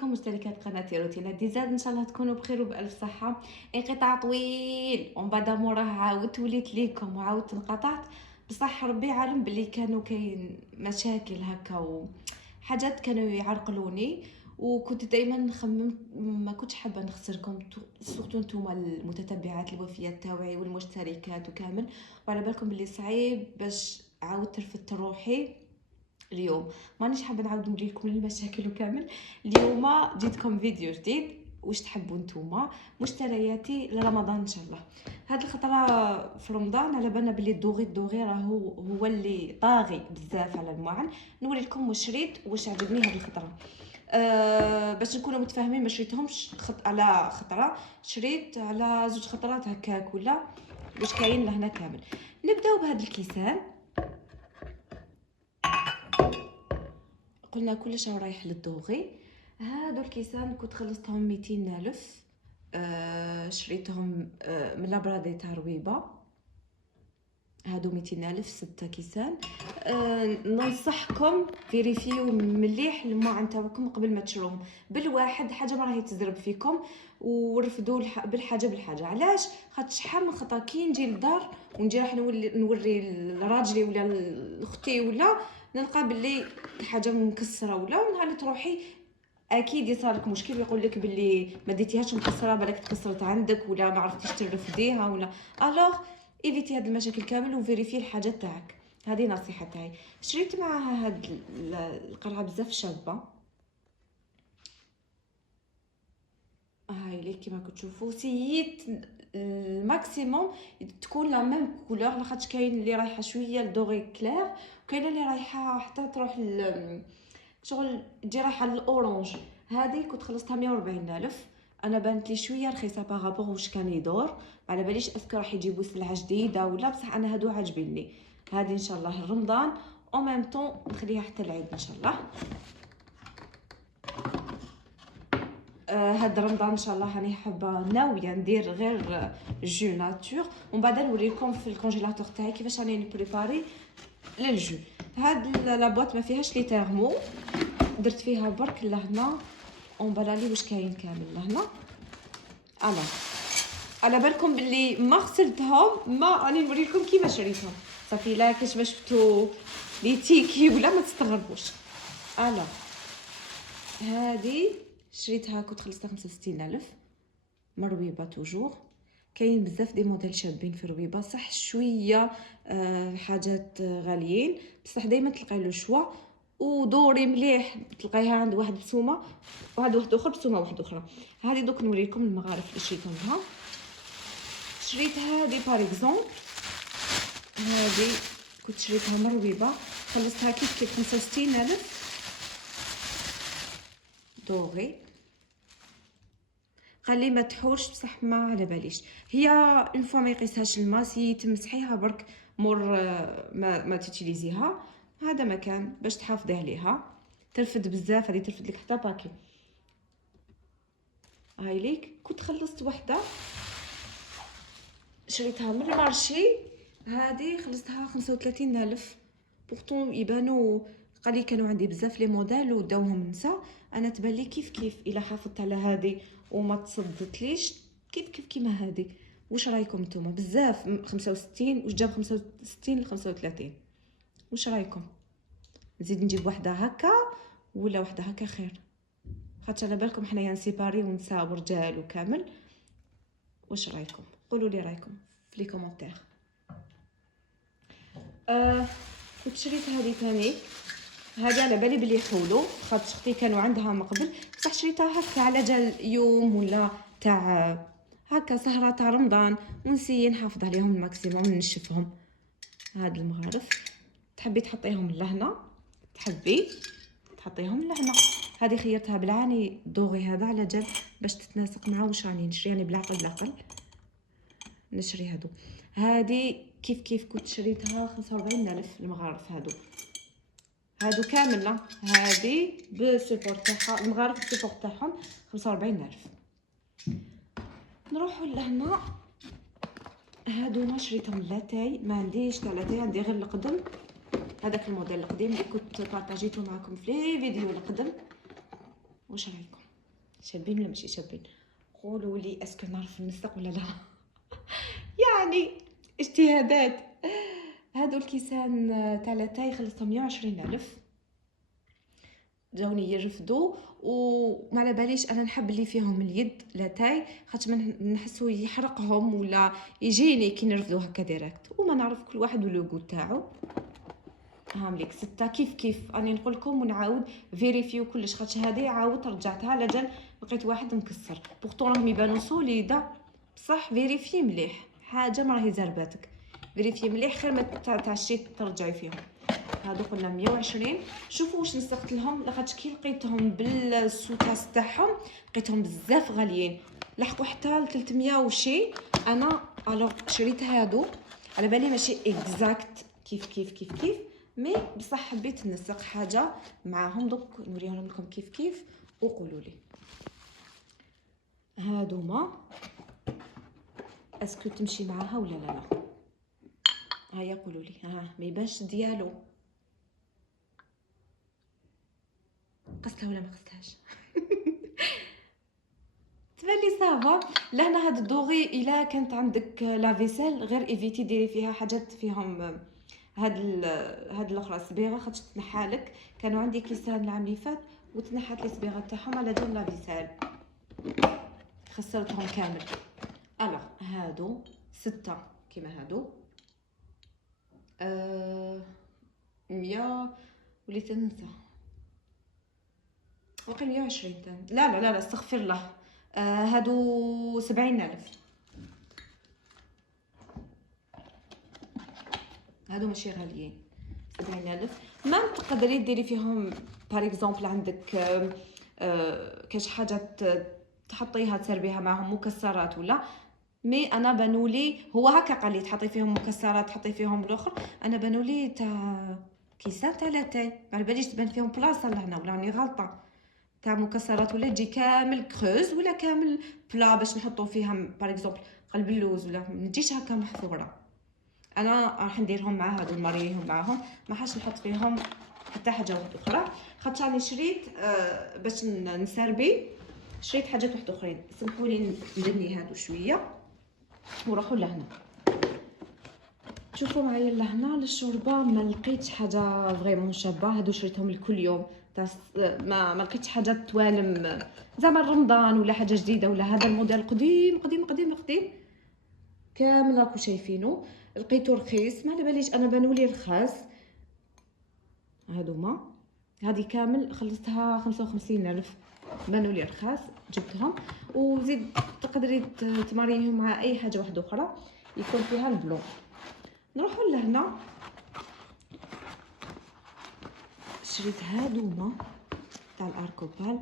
عليكم مشتركات قناتي روتينا ديزاد، ان شاء الله تكونوا بخير وبالف صحه. انقطاع طويل ومن بعد موراه عاودت وليت ليكم وعاودت انقطعت، بصح ربي عالم باللي كانوا كاين مشاكل هكا وحاجات كانوا يعرقلوني، وكنت دائما نخمم ما كنتش حابه نخسركم، سورتو نتوما المتتبعات الوفيات تاوعي والمشتركات وكامل. وعلى بالكم باللي صعيب باش عاودت رفدت روحي اليوم، مانيش حابه نعاود نوريكم المشاكل وكامل. اليوم جيتكم فيديو جديد، واش تحبوا نتوما مشترياتي لرمضان ان شاء الله. هاد الخطره في رمضان على بالنا بلي الدوغي راهو هو اللي طاغي بزاف على المعن. نوري لكم واش شريت واش عجبني هاد الخطره. باش نكونوا متفاهمين، ما شريتهمش على خطره، شريت على زوج خطرات هكاك ولا واش كاين لهنا كامل. نبداو بهاد الكيسان. قلنا كلش رايح للدوغي. هادو الكيسان كنت خلصتهم 200 الف. شريتهم من لابرادي تاع رويبه. هادو 200 الف 6 كيسان. ننصحكم فيريفيو مليح الماعن تاعكم قبل ما تشروهم. بالواحد حاجه ما راهي تزرب فيكم، ورفدوا بالحاجه. علاش؟ خاطر شحال من خطا كي نجي للدار ونجي راح نوري لراجلي ولا لاختي ولا نلقى باللي حاجه مكسره، ولا نهار تروحي اكيد يصير لك مشكل ويقول لك باللي ما ديتيهاش مكسره، بالك تكسرت عندك ولا ما عرفتيش ترفديها ولا. الوغ ايفيتي هاد المشاكل كامل وفيريفي الحاجات تاعك. هذه نصيحه تاعي. شريت معاها هاد القرعه بزاف شابه، هاي لي كيما كتشوفوا. سييت الماكسيموم تكون لا ميم كولور، لاخاطش كاين اللي رايحه شويه لدوغي كلير، وكاينه اللي رايحه حتى تروح شغل تجي رايحه للاورانج. هذه كنت خلصتها 140 الف. انا بانت لي شويه رخيصه بارابور واش كان يدور، ما على باليش اسكو راح يجيبوا سلعه جديده ولا، بصح انا هادو عاجبيني. هذه ان شاء الله رمضان او ميم طون نخليها حتى العيد ان شاء الله. هاد رمضان ان شاء الله راني حابه ناويه ندير غير جو ناتور، ومن بعد نوريكم في الكونجيلاتور تاعي كيفاش راني نبريباري للجو. هاد لا بواط ما فيهاش لي تيرمو، درت فيها برك لهنا اونبالالي واش كاين كامل لهنا. انا على بالكم باللي ما غسلتهم، ما راني نوريكم كيما شريتهم صافي. لا كاش ما شفتوا لي تيكي ولا ما تستغربوش. انا هذه شريتها كنت خلصتها 65 الف مرويبه. توجور كاين بزاف دي موديل شابين في رويبه، صح شويه حاجات غاليين، بصح دائما تلقاي له شوا ودوري مليح تلقايها عند واحد بسومه وعند واحد اخر بسومه واحده اخرى. هذه دوك نوريكم المغارف اللي شريتهم لها. شريت هذه بار اكزومبل، هذه كنت شريتها مرويبه، خلصتها كيف 65 الف دوغي. قال لي ما تحورش، بصح ما على باليش. هي اون فوا ما يقيسهاش الماسي تمسحيها برك مور ما تيتيليزيها. هذا مكان باش تحافظي عليها، ترفد بزاف، هذه ترفد لك حتى باكي. هاي ليك كنت خلصت وحده شريتها من المارشي، هذه خلصتها 35 الف. بورتون يبانوا قال لي كانوا عندي بزاف لي موديل وداوهم نسى. انا تبان لي كيف الا حافظت على هذه وما تصدتليش كيف كيما هذه. واش رايكم نتوما؟ بزاف 65 واش جاب 65 ل 35؟ واش رايكم نزيد نجيب وحده هكا ولا وحده هكا خير؟ خاطر على بالكم حنايا نسيباري ونساء ورجال وكامل. واش رايكم؟ قولوا لي رايكم في لي كومونتير. كنت شريت هذه ثاني، هذه على بالي بلي حولو خاطر اختي كانوا عندها من قبل، بصح شريتها هكا على جال يوم ولا تاع هكا سهره تاع رمضان، ونسي نحافظ عليهم الماكسيموم نشفهم. هاد المغارف تحبي تحطيهم لهنا، تحبي تحطيهم لهنا. هذه خيرتها بالعاني دوغي هذا على جال باش تتناسق مع واش راني نشري، يعني بالعقل نشري هادو. هذه كيف كنت شريتها 45 الف المغارف هادو كامل. هذه بالسيبور تاعها المغارف السيبور تاعهم 45 الف. نروحوا لهنا. هادو ما شريتهم لاتاي، ما عنديش تاع لاتاي، عندي غير القدم. هذاك الموديل القديم اللي كنت بارطاجيته معكم في لي فيديو القدم. واش رايكم؟ شابين ولا ماشي شابين؟ قولوا لي اسكو نعرف ننسق ولا لا. يعني اجتهادات. هادو الكيسان تاع لاتاي خلصتهم 120,000. جاوني يرفدوا وما على باليش انا نحب اللي فيهم اليد لاتاي، خاطر ما نحسو يحرقهم ولا يجيني كي نرفدوا هكا ديريكت، وما نعرف كل واحد ولوغو تاعو. هامليك 6 كيف كيف راني نقول لكم ونعاود فيريفيو كلش، خاطر هذه عاودت رجعتها لجل لقيت واحد مكسر، بورتون راهم يبانو سوليدا بصح فيريفي مليح، حاجه ما راهي زرباتك، فيريفي مليح خير ما تعشي ترجعي فيهم. هادو قلنا 120. شوفوا واش نسقت لهم، لاخاطش كي لقيتهم بالسوتاس تاعهم لقيتهم بزاف غاليين، لحقوا حتى ل 300 وشي. انا الوغ شريت هادو على بالي ماشي اكزاكت كيف مي بصح حبيت نسق حاجه معاهم، دوك نوريهم لكم كيف وقولوا لي. هادوما اسكو تمشي معاها ولا لا؟ هيا قولوا لي. ما يبانش ديالو، قصتها ولا ما قصتهاش؟ تبان لي صافا. لهنا هاد الدوغي الا كانت عندك لا فيسيل غير ايفيتي ديري فيها حاجات فيهم هاد الاخرى صبيغه، خاطر تنحالك. كانوا عندي كيسان العام اللي فات وتنحات لي صبيغه تاعهم على جال لا فيسيل، خسرتهم كامل. الوغ هادو 6 كيما هادو 100 وليت ننسى وقيل 120 تاني. لا استغفر الله. هادو 70,000. هادو ماشي غاليين 70,000. ما تقدري ديري فيهم بار اكزومبل عندك كاش حاجه تحطيها تسربيها معهم مكسرات ولا. مي انا بانولي هو هكا قال لي تحطي فيهم مكسرات تحطي فيهم الاخر، انا بانولي تاع كيسان تاع لاتاي، على باليش تبان فيهم بلاصه لهنا ولا راني غلطه، تاع مكسرات ولا تجي كامل كروز ولا كامل بلا باش نحطو فيها بار اكزومبل قلب اللوز ولا ما تجيش هكا محفوره. انا راح نديرهم مع هادو نمريهم معاهم، ما حاش نحط فيهم حتى حاجه واحده اخرى، خاطر راني شريت باش نسربي شريت حاجات واحده اخرين. سمحوا لي ندني هادو شويه وراحوا لهنا. شوفوا معايا لهنا للشوربه ما لقيتش حاجه فريمون شابه، هادو شريتهم لكل يوم ما لقيتش حاجه توالم زعما رمضان ولا حاجه جديده ولا هذا الموديل قديم كامل راكو شايفينه. لقيتو رخيص ما على باليش انا بانولي رخاص. هادوما هذه كامل خلصتها 55,000 بانولي رخاص جبتهم. وزيد تقدري تماريهم مع اي حاجه واحده اخرى يكون فيها البلون. نروحوا لهنا شريت هادوما تاع الاركوبال.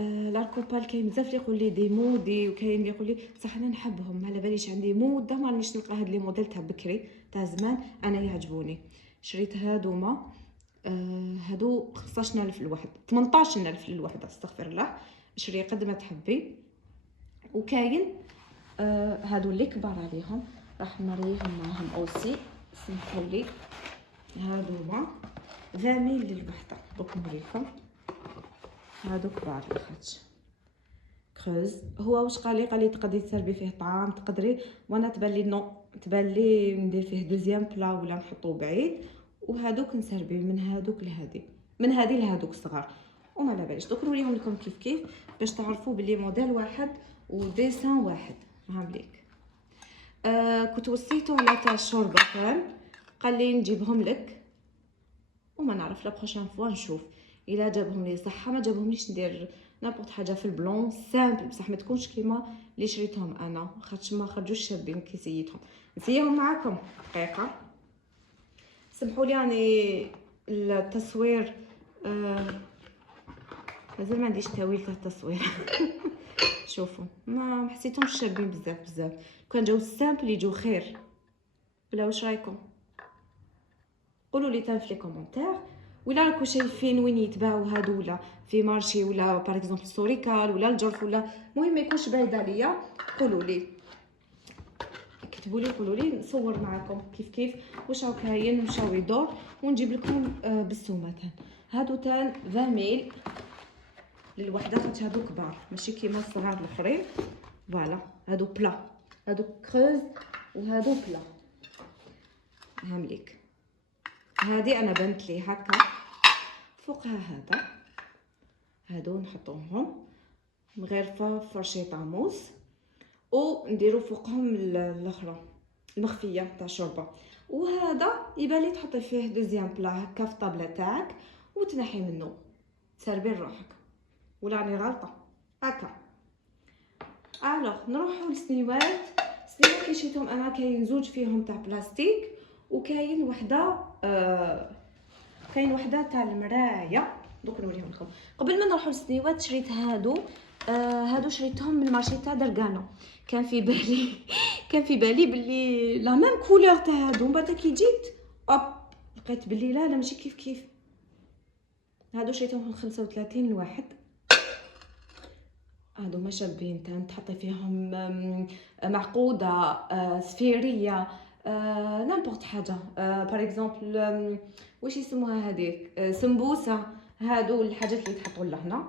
الاركوبال كاين بزاف اللي يقول لي دي مودي وكاين اللي يقول لي صح انا نحبهم، على باليش عندي موده ما رانيش نلقى هاد لي موديل تاع بكري تاع زمان انا يعجبوني. شريت هادوما هادو 15,000 الواحد 18,000 للوحده استغفر الله، شري قد ما تحبي. وكاين هادو اللي كبار عليهم راح نوريهم معاهم اوسي. سمحوا لي هادوما 20,000 للوحده، دوك نوريكم هادو كبار لخاطش كروز. هو واش قال لي تقدري تسربي فيه طعام تقدري، وانا تبان لي ندير فيه دوزيام بلا ولا نحطوه بعيد، وهادوك نسربي من هادوك لهادي من هادي لهادوك صغار وما على باليش. دوك نوريهم لكم كيف باش تعرفوا بلي موديل واحد وديسان واحد. هامليك كنت وصيته على تاع الشوربه كان قال لي نجيبهم لك وما نعرف لا بروشين فوا نشوف الا جابهم لي صحه، ما جابهمليش ندير نابورت حاجه في البلون سامبل بصح ما تكونش كيما اللي شريتهم انا، خاطش ما خرجوش شابين كي سيتهم. نسيهم معاكم دقيقه سمحوا لي يعني التصوير مازال ما عنديش تاويل تاع التصوير. شوفوا ما حسيتهمش شابين بزاف كان جاو السامبل يجوا خير ولا واش رايكم؟ قولوا لي تان في لي كومونتير ولا راكم شايفين وين يتباعوا هادو ولا في مارشي ولا باغ اكزومبل سوريكال ولا الجرف ولا المهم ما يكونش بعيد عليا. قولوا لي كتبوا لي قولوا لي نصور معكم كيف واش راهو كاين واش راهو يدور ونجيب لكم بالسومه تان. هادو تان 20,000 للوحده خاطر هادو كبار ماشي كيما الصغار الاخرين. فوالا هادو بلا، هادو كروز وهادو بلا. هامليك هادي انا بنت لي هكا فوقها هذا، هادو نحطوهم من غير فرشي طاموس ونديرو فوقهم الاخرى المخفيه تاع الشوربه. وهذا يبان لي تحطي فيه دوزيام بلا هكا في الطابله تاعك وتنحي منه تسربي روحك. ولا راني غلطه هكا. الوغ نروحو للسنيوات. السنيوات اللي شريتهم انا كاين زوج فيهم تاع بلاستيك وكاين وحده كاين وحده تاع المرايه. دوك نوريهم لكم. قبل ما نروحو للسنيوات شريت هادو شريتهم من المارشي تاع درغانو. كان في بالي بلي لا ميم كولور تاع هادو، من بعد كي جيت اوب لقيت بلي لا ماشي كيف. هادو شريتهم 35 الواحد. هادو ما شابين تحطي فيهم معقوده سفيريه نامبورط حاجه. بار اكزومبل واش يسموها هذيك سمبوسه. هادو الحاجات اللي تحطوا لهنا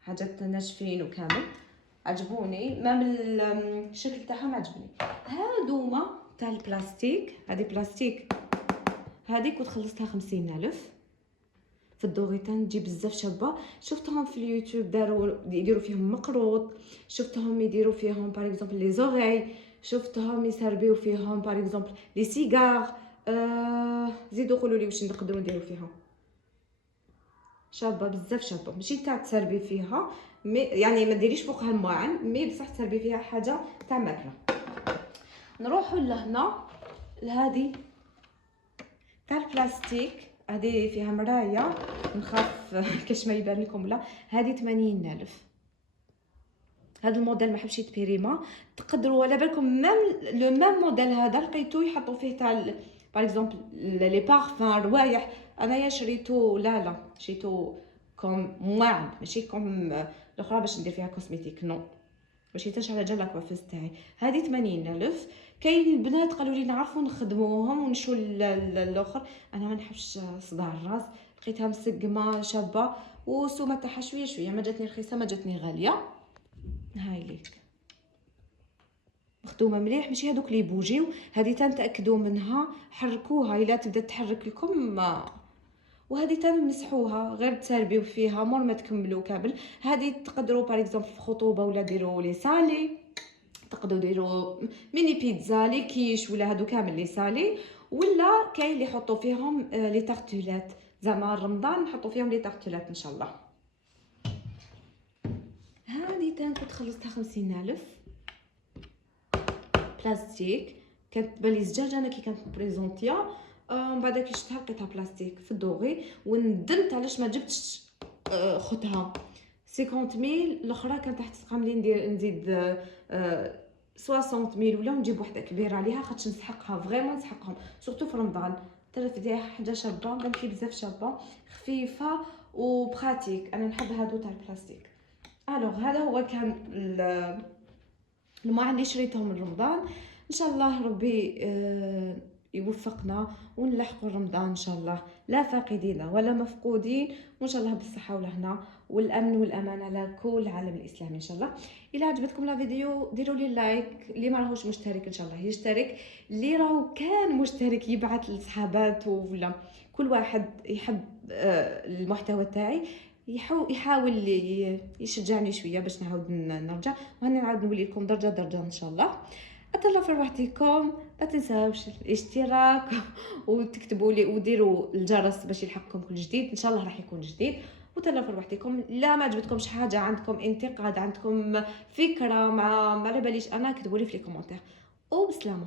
حاجات ناشفين وكامل عجبوني. ما من الشكل تاعهم عجبني. هادوما تاع البلاستيك. هذه بلاستيك هذيك كنت خلصتها 50,000 في الدوريتان. تجي بزاف شابه. شفتهم في اليوتيوب يديروا فيهم مقروط، شفتهم يديروا فيهم بار اكزومبل لي زوغي، شفتهم يسربيو فيهم بار اكزومبل لي سيجار. زيدوا قولوا لي واش نقدروا نديروا فيهم. شابه بزاف شابه ماشي تاع تسربي فيها يعني ما ديريش فوقها الماعن مي بصح تسربي فيها حاجه تاع ماكله. نروحوا لهنا لهادي تاع البلاستيك. هذه فيها مرايه نخاف كاش ما يبان لكم. لا هذه 80,000. هذا الموديل ما حبش يتبريما. تقدروا على بالكم لو ميم موديل هذا لقيتو يحطوا فيه تاع بار اكزومبل لي بارفان روايح. انايا شريتو لا شريتو كوم موعد ماشي كوم الاخرى باش ندير فيها كوسميتيك نو. مشيتش على جال لاكوافيس تاعي. هذه 80,000. كاين البنات قالوا لي نعرفوا نخدموهم ونشو الاخر. انا ما نحبش صداع الراس. لقيتها مسقمه شابه والسومه تاعها شويه ما جاتني رخيصه ما جاتني غاليه. هاي ليك مخدومه مليح ماشي هذوك اللي بوجيو. هذه تنتاكدوا منها حركوها الا تبدا تحرك لكم وهذه تنمسحوها غير تسربيو فيها مور ما تكملوا كامل. هذه تقدروا بار اكزومبل في خطوبه ولا ديروا لي سالي، تقدروا ديروا ميني بيتزا لي كيش ولا هادو كامل لي سالي. ولا كاين اللي يحطوا فيهم لي تارتولات زعما رمضان نحطوا فيهم لي تارتولات ان شاء الله. هذه كنت خلصتها 50,000 بلاستيك. كانت بالي زجاجه انا كي كانت بريزونطيا من بعد كي شفتها لقيتها بلاستيك في الدوغي وندمت علاش ما جبتش خوتها 50,000. الاخرى كانت تحت تقام لي نزيد 60,000 ولا نجيب وحده كبيره عليها خاطش نسحقها فريمون نسحقهم سورتو في رمضان. تعرف ديها حاجه شابه بانت لي بزاف شابه خفيفه وبراتيك. انا نحب هادو تاع البلاستيك. الوغ هذا هو كان الماعن اللي شريتهم من رمضان. ان شاء الله ربي يوفقنا ونلحقوا رمضان ان شاء الله لا فاقدين ولا مفقودين وان شاء الله بالصحه والهنا والامن والامان على كل العالم الاسلامي ان شاء الله. الى عجبتكم لا فيديو ديروا لي لايك. اللي ما راهوش مشترك ان شاء الله يشترك. اللي راهو كان مشترك يبعث لصحاباته ولا كل واحد يحب المحتوى تاعي يحاول يشجعني شويه باش نعاود نرجع وهاني نعاود نولي لكم درجه ان شاء الله. اتهلا في روحتكم. لا تنساوش الاشتراك وتكتبوا لي وديروا الجرس باش يلحقكم كل جديد. ان شاء الله راح يكون جديد. وتهلا في روحتكم. لا ما عجبتكمش حاجه عندكم انتقاد عندكم فكره ما على باليش انا كتبوا لي في لي كومونتير وبسلامه.